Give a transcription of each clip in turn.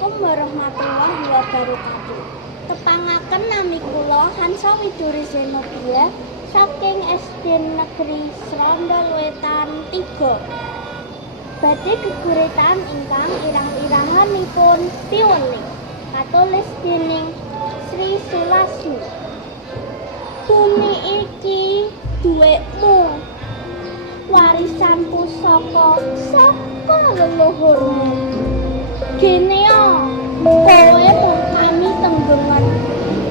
Assalamualaikum warahmatullahi wabarakatuh. Tepangaken nami kula Hansa Widuri Zenobia saking SD Negeri Srondol Wetan 3. Badhe geguritan ingkang irang-iranganipun piwuning katulis dening Sri Sulasmi. Bumi iki duwekmu, warisan saka leluhurmu. Geneo, kowe mungkani tenggengan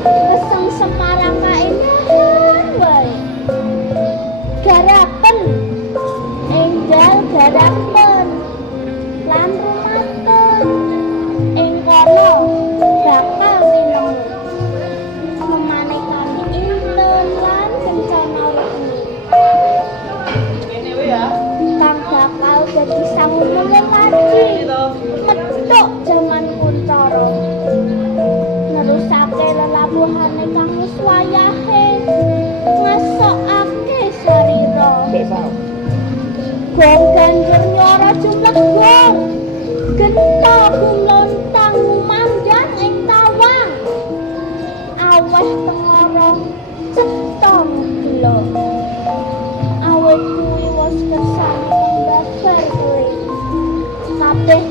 keseng semarang kaendahan wae. Garapen, enggal garapen, lan rumaten, ing kono bakal tinemu. Memanekani inten lan bencana wengi. Kang bakal dadi sangumun lelaji. Metuk jaman kuntara nerusake lelabuhane kang wis wayahe ngasokake sarira gong ganjer nyara jumlah gong genta gumlontang ngumandang ing tawang aweh tengorong cetha ngeglo awet kuwi wis kersane pembabar kuwi kabeh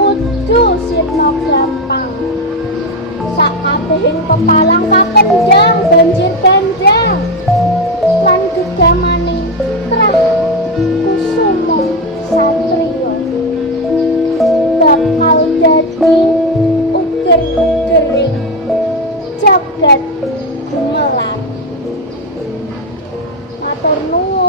kudu sirna gampang sak kabehing pepalang kapendang banjir bandang lan gegamane trah kusuma satriya bakal dadi uger-ugering jagat gemelar matur nuwun.